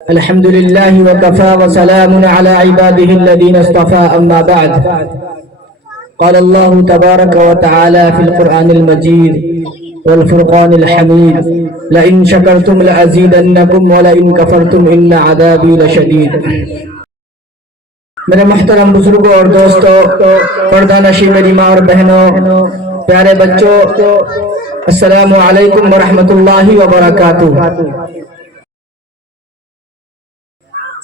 الحمد لله وكفى وسلام على عباده الذين اصطفى أما بعد. قال الله تبارك وتعالى في القرآن المجيد والفرقان الحميد لئن شكرتم لأزيدنكم ولئن كفرتم إن عذابي لشديد. میرے محترم بزرگوں اور دوستوں، پردہ نشین میری ماں اور بہنوں، پیارے بچوں، السلام علیکم ورحمۃ اللہ وبرکاتہ.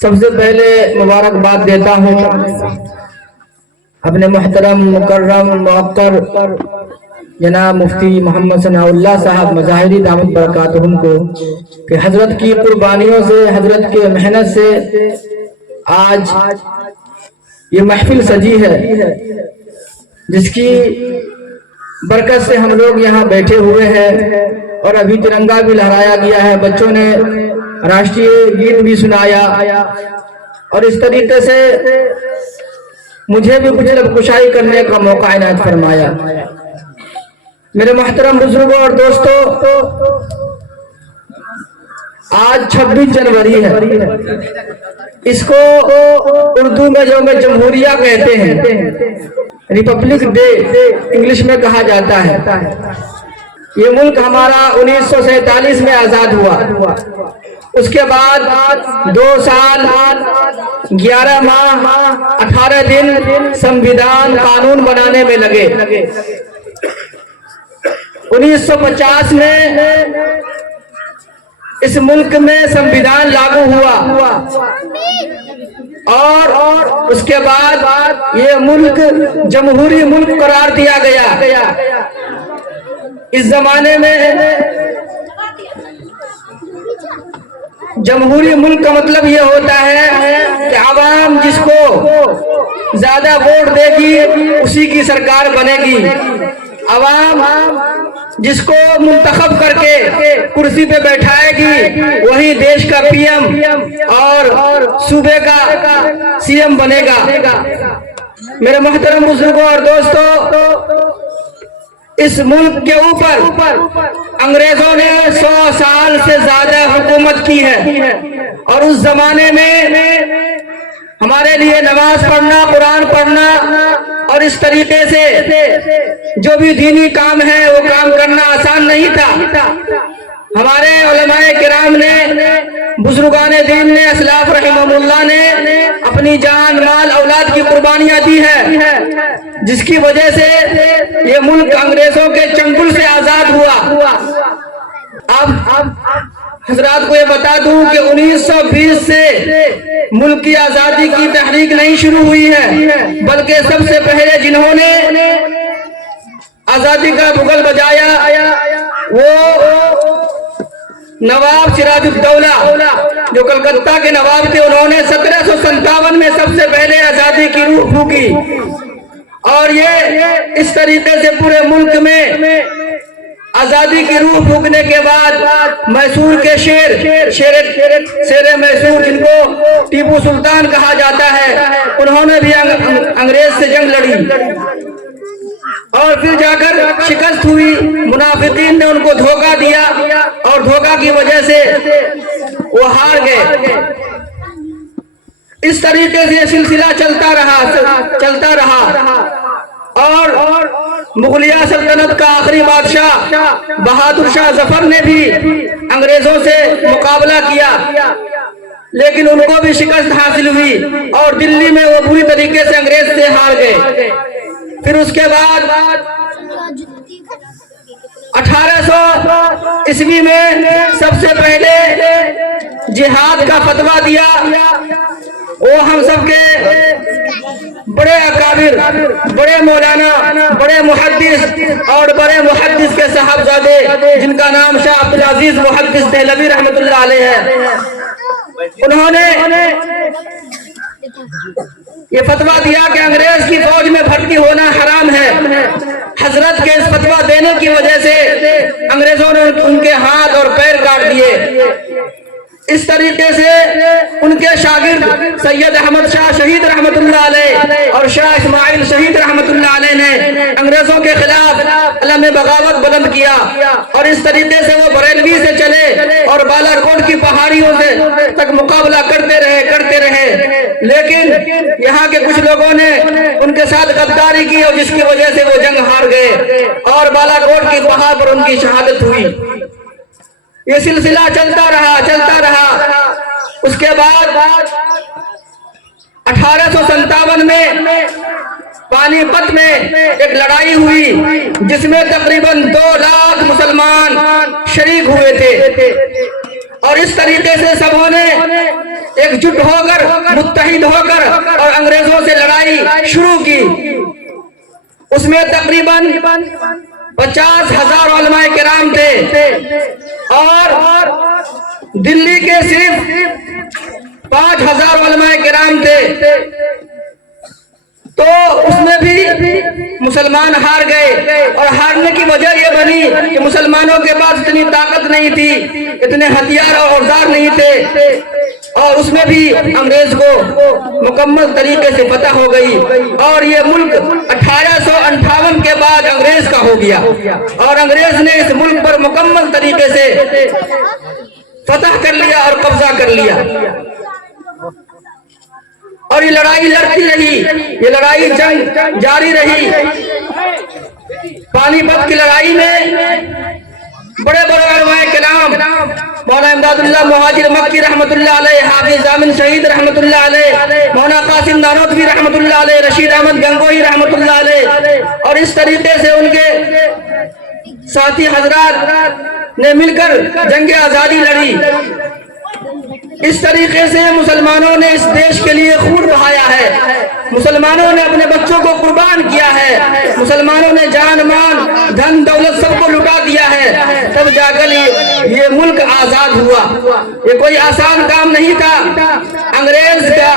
سب سے پہلے مبارکباد دیتا ہوں اپنے محترم مکرم موقر جناب مفتی محمد ثناء اللہ صاحب مظاہری دامت برکاتہم کو کہ حضرت کی قربانیوں سے، حضرت کے محنت سے آج یہ محفل سجی ہے، جس کی برکت سے ہم لوگ یہاں بیٹھے ہوئے ہیں اور ابھی ترنگا بھی لہرایا گیا ہے، بچوں نے راشٹری گیت بھی سنایا اور اس طریقے سے مجھے بھی کچھ لب کشائی کرنے کا موقع عنایت فرمایا. میرے محترم بزرگوں اور دوستوں، آج 26 جنوری ہے. اس کو اردو میں یوم جمہوریہ کہتے ہیں، ریپبلک ڈے انگلش میں کہا جاتا ہے. یہ ملک ہمارا 1947 میں آزاد ہوا. اس کے بعد 2 سال 11 ماہ 18 دن سمویدھان قانون بنانے میں لگے. 1950 میں اس ملک میں سمویدھان لاگو ہوا اور اس کے بعد یہ ملک جمہوری ملک قرار دیا گیا. اس زمانے میں جمہوری ملک کا مطلب یہ ہوتا ہے کہ عوام جس کو زیادہ ووٹ دے گی اسی کی سرکار بنے گی. عوام جس کو منتخب کر کے کرسی پہ بیٹھائے گی وہی دیش کا پی ایم اور صوبے کا سی ایم بنے گا. میرے محترم بزرگوں اور دوستوں، اس ملک کے اوپر انگریزوں نے 100 سال سے زیادہ حکومت کی ہے اور اس زمانے میں ہمارے لیے نماز پڑھنا، قرآن پڑھنا اور اس طریقے سے جو بھی دینی کام ہے وہ کام کرنا آسان نہیں تھا. ہمارے علماء کرام نے، بزرگان دین نے، اسلاف رحمہم اللہ نے اپنی جان، مال، اولاد کی قربانیاں دی ہے، جس کی وجہ سے یہ ملک انگریزوں کے چنگل سے آزاد ہوا. اب حضرات کو یہ بتا دوں کہ 1920 سے ملک کی آزادی کی تحریک نہیں شروع ہوئی ہے، بلکہ سب سے پہلے جنہوں نے آزادی کا بغل بجایا وہ نواب سراج الدولہ جو کلکتہ کے نواب تھے. انہوں نے 1757 میں سب سے پہلے آزادی کی روح پھونکی اور یہ اس طریقے سے پورے ملک میں آزادی کی روح پھونکنے کے بعد میسور کے شیر میسور، جن کو ٹیپو سلطان کہا جاتا ہے، انہوں نے بھی انگریز سے جنگ لڑی اور پھر جا کر شکست ہوئی. منافقین نے ان کو دھوکہ دیا اور دھوکہ کی وجہ سے وہ ہار گئے. اس طریقے سے یہ سلسلہ چلتا رہا اور مغلیہ سلطنت کا آخری بادشاہ بہادر شاہ ظفر نے بھی انگریزوں سے مقابلہ کیا، لیکن ان کو بھی شکست حاصل ہوئی اور دلی میں وہ بری طریقے سے انگریز سے ہار گئے. پھر اس کے بعد 1800 عیسوی میں سب سے پہلے جہاد کا فتویٰ دیا. وہ ہم سب کے بڑے اکابر، بڑے مولانا، بڑے محدث اور بڑے محدث کے صاحبزادے جن کا نام شاہ عبدالعزیز محدث دہلوی رحمۃ اللہ علیہ ہے، انہوں نے یہ فتویٰ دیا کہ انگریز کی فوج میں بھرتی ہونا حرام ہے. حضرت کے اس فتویٰ دینے کی وجہ سے انگریزوں نے ان کے ہاتھ اور پیر کاٹ دیے. اس طریقے سے ان کے شاگرد سید احمد شاہ شہید رحمت اللہ علیہ اور شاہ اسماعیل شہید رحمت اللہ علیہ نے انگریزوں کے خلاف علم بغاوت بلند کیا، اور اس طریقے سے وہ بریلوی سے چلے اور بالا کوٹ کی پہاڑیوں سے تک مقابلہ کرتے رہے، لیکن یہاں کے کچھ لوگوں نے ان کے ساتھ غداری کی، اور جس کی وجہ سے وہ جنگ ہار گئے اور بالا کوٹ کی پہاڑ پر ان کی شہادت ہوئی۔ یہ سلسلہ چلتا رہا۔ اس کے بعد 1857 میں پانی پت میں ایک لڑائی ہوئی، جس میں تقریباً 2 لاکھ مسلمان شریک ہوئے تھے، اور اس طریقے سے سبوں نے ایک جٹ ہو کر، متحد ہو کر اور انگریزوں سے لڑائی شروع کی۔ اس میں تقریباً 50,000 علماء کرام تھے، اور دلی کے صرف 5,000 علماء کرام تھے، تو اس میں بھی مسلمان ہار گئے، اور ہارنے کی وجہ یہ بنی کہ مسلمانوں کے پاس اتنی طاقت نہیں تھی، اتنے ہتھیار اور اوزار نہیں تھے، اور اس میں بھی انگریز کو مکمل طریقے سے فتح ہو گئی، اور یہ ملک 1858 کے بعد انگریز کا ہو گیا، اور انگریز نے اس ملک پر مکمل طریقے سے فتح کر لیا اور قبضہ کر لیا، اور یہ لڑائی لڑتی رہی، یہ لڑائی جنگ جاری رہی۔ پانی پت کی لڑائی میں بڑے علماء کرام، مولانا امداد اللہ مہاجر مکی رحمت اللہ علیہ، حافظ زامن شہید رحمت اللہ علیہ، مولانا قاسم نانوتوی رحمت اللہ علیہ، رشید احمد گنگوہی رحمت اللہ علیہ، اور اس طریقے سے ان کے ساتھی حضرات نے مل کر جنگ آزادی لڑی۔ اس طریقے سے مسلمانوں نے اس دیش کے لیے خون بہایا ہے، مسلمانوں نے اپنے بچوں کو قربان کیا ہے، مسلمانوں نے جان مال دھن دولت سب کو لٹا دیا ہے، تب جا کر یہ ملک آزاد ہوا۔ یہ کوئی آسان کام نہیں تھا، انگریز کا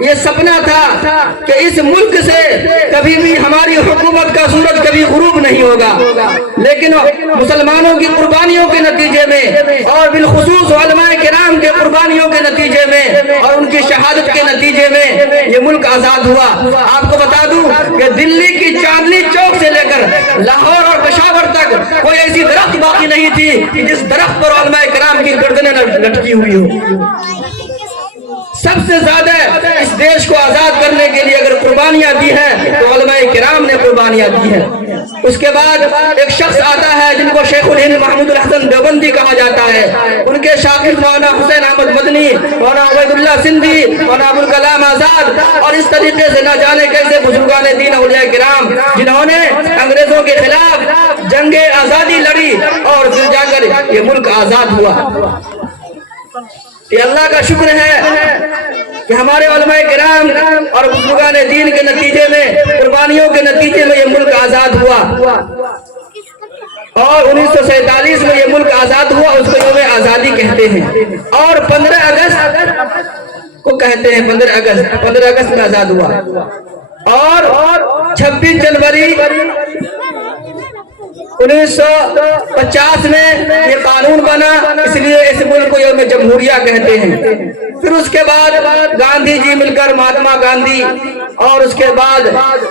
یہ سپنا تھا کہ اس ملک سے کبھی بھی ہماری حکومت کا سورج کبھی غروب نہیں ہوگا، لیکن مسلمانوں کی قربانیوں کے نتیجے میں، اور بالخصوص علماء کرام کے قربانیوں کے نتیجے میں اور ان کی شہادت کے نتیجے میں یہ ملک آزاد ہوا۔ آپ کو بتا دوں کہ دلی کی چاندنی چوک سے لے کر لاہور اور پشاور تک کوئی ایسی درخت باقی نہیں تھی کہ جس درخت پر علماء کرام کی گردنیں لٹکی ہوئی ہو۔ سب سے زیادہ اس دیش کو آزاد کرنے کے لیے اگر قربانیاں دی ہیں تو علماء کرام نے قربانیاں دی ہیں۔ اس کے بعد ایک شخص آتا ہے جن کو شیخ الہند محمود الحسن دیوبندی کہا جاتا ہے، ان کے شاگرد مولانا حسین احمد مدنی، مولانا عبید اللہ سندھی، مولانا ابوالکلام آزاد، اور اس طریقے سے نہ جانے کیسے بزرگان دین اولیاء کرام جنہوں نے انگریزوں کے خلاف جنگ آزادی لڑی، اور پھر جا کر یہ ملک آزاد ہوا۔ یہ اللہ کا شکر ہے کہ ہمارے علماء کرام اور بزرگان دین کے نتیجے میں، قربانیوں کے نتیجے میں یہ ملک آزاد ہوا، اور 1947 میں یہ ملک آزاد ہوا۔ اس کو یوم آزادی کہتے ہیں، اور 15 اگست کو کہتے ہیں، 15 اگست میں آزاد ہوا، اور 26 جنوری 1950 میں یہ قانون بنا، اس لیے اس ملک کو یوم جمہوریہ کہتے ہیں۔ پھر اس کے بعد گاندھی جی مل کر، مہاتما گاندھی اور اس کے بعد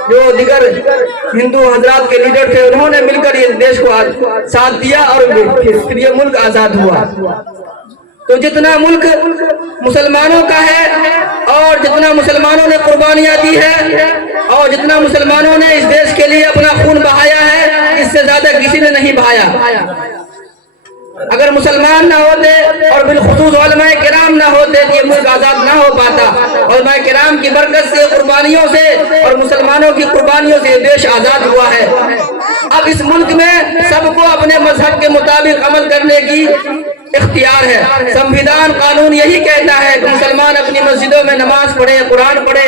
جو دیگر ہندو حضرات کے لیڈر تھے، انہوں نے مل کر یہ دیش کو ساتھ دیا، اور پھر یہ ملک آزاد ہوا۔ تو جتنا ملک مسلمانوں کا ہے، اور جتنا مسلمانوں نے قربانیاں دی ہے، اور جتنا مسلمانوں نے اس دیش کے لیے اپنا خون بہایا ہے، اس سے زیادہ کسی نے نہیں بہایا۔ اگر مسلمان نہ ہوتے اور بالخصوص علماء کرام نہ ہوتے تو یہ ملک آزاد نہ ہو پاتا۔ علماء کرام کی برکت سے، قربانیوں سے اور مسلمانوں کی قربانیوں سے یہ دیش آزاد ہوا ہے۔ اب اس ملک میں سب کو اپنے مذہب کے مطابق عمل کرنے کی اختیار ہے۔ سمویدھان قانون یہی کہتا ہے کہ مسلمان اپنی مسجدوں میں نماز پڑھے، قرآن پڑھے،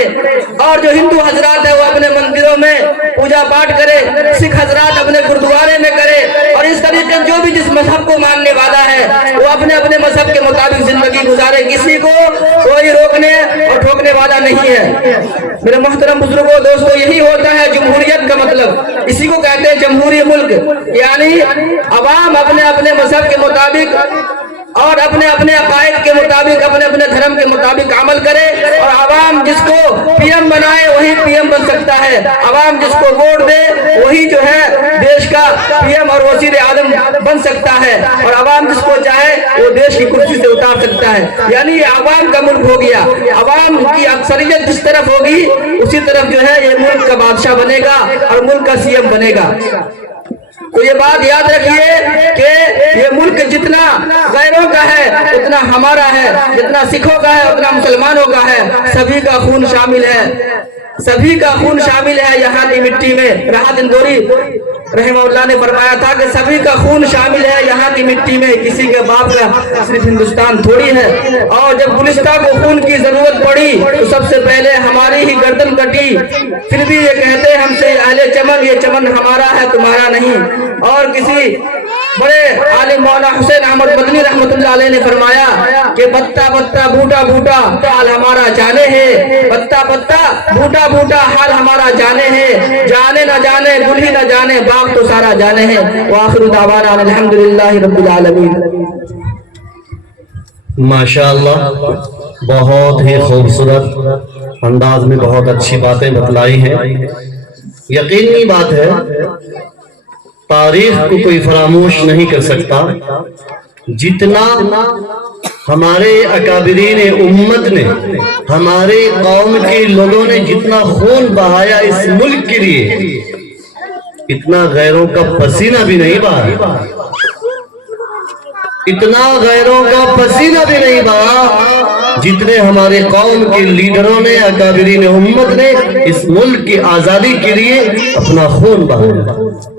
اور جو ہندو حضرات ہیں وہ اپنے مندروں میں پوجا پاٹ کرے، سکھ حضرات اپنے گردوارے میں کرے، اور اس طریقے جو بھی جس مذہب کو ماننے والا ہے وہ اپنے اپنے مذہب کے مطابق زندگی گزارے، کسی کو کوئی روکنے اور ٹھوکنے والا نہیں ہے۔ میرے محترم بزرگوں، دوستوں، یہی ہوتا ہے جمہوریت کا مطلب، اسی کو کہتے ہیں جمہوری ملک، یعنی عوام اپنے اپنے مذہب کے مطابق اور اپنے اپنے عقائد کے مطابق اپنے اپنے دھرم کے مطابق عمل کرے، اور عوام جس کو پی ایم بنائے وہی پی ایم بن سکتا ہے، عوام جس کو ووٹ دے وہی جو ہے دیش کا پی ایم اور وزیر اعظم بن سکتا ہے، اور عوام جس کو چاہے وہ دیش کی کرسی سے اتار سکتا ہے۔ یعنی یہ عوام کا ملک ہو گیا، عوام کی اکثریت جس طرف ہوگی اسی طرف جو ہے یہ ملک کا بادشاہ بنے گا اور ملک کا سی ایم بنے گا۔ تو یہ بات یاد رکھیے کہ یہ ملک جتنا غیروں کا ہے اتنا ہمارا ہے، جتنا سکھوں کا ہے اتنا مسلمانوں کا ہے، سبھی کا خون شامل ہے، سبھی کا خون شامل ہے یہاں کی مٹی میں۔ راحت اندوری رحمہ اللہ نے فرمایا تھا کہ سبھی کا خون شامل ہے یہاں کی مٹی میں، کسی کے باپ کا صرف ہندوستان تھوڑی ہے۔ اور جب گلستہ کو خون کی ضرورت پڑی تو سب سے پہلے ہماری ہی گردن کٹی، پھر بھی یہ کہتے ہم سے اہل چمن یہ چمن ہمارا ہے تمہارا نہیں۔ اور کسی بڑے عالم مولانا حسین احمد مدنی رحمت اللہ علیہ نے فرمایا کہ پتا پتا بوٹا بوٹا حال ہمارا جانے ہے، پتا پتا بوٹا بوٹا حال ہمارا جانے ہے، جانے نہ جانے گل ہی نہ جانے باغ تو سارا جانے ہے۔ وآخر دعوانا الحمدللہ رب العالمین۔ ماشاءاللہ، بہت ہی خوبصورت انداز میں بہت اچھی باتیں بتلائی ہیں۔ یقینی بات ہے تاریخ کو کوئی فراموش نہیں کر سکتا، جتنا ہمارے اکابرین امت نے، ہمارے قوم کے لوگوں نے جتنا خون بہایا اس ملک کے لیے، اتنا غیروں کا پسینہ بھی نہیں بہا، اتنا غیروں کا پسینہ بھی نہیں بہا جتنے ہمارے قوم کے لیڈروں نے، اکابرین امت نے اس ملک کی آزادی کے لیے اپنا خون بہایا۔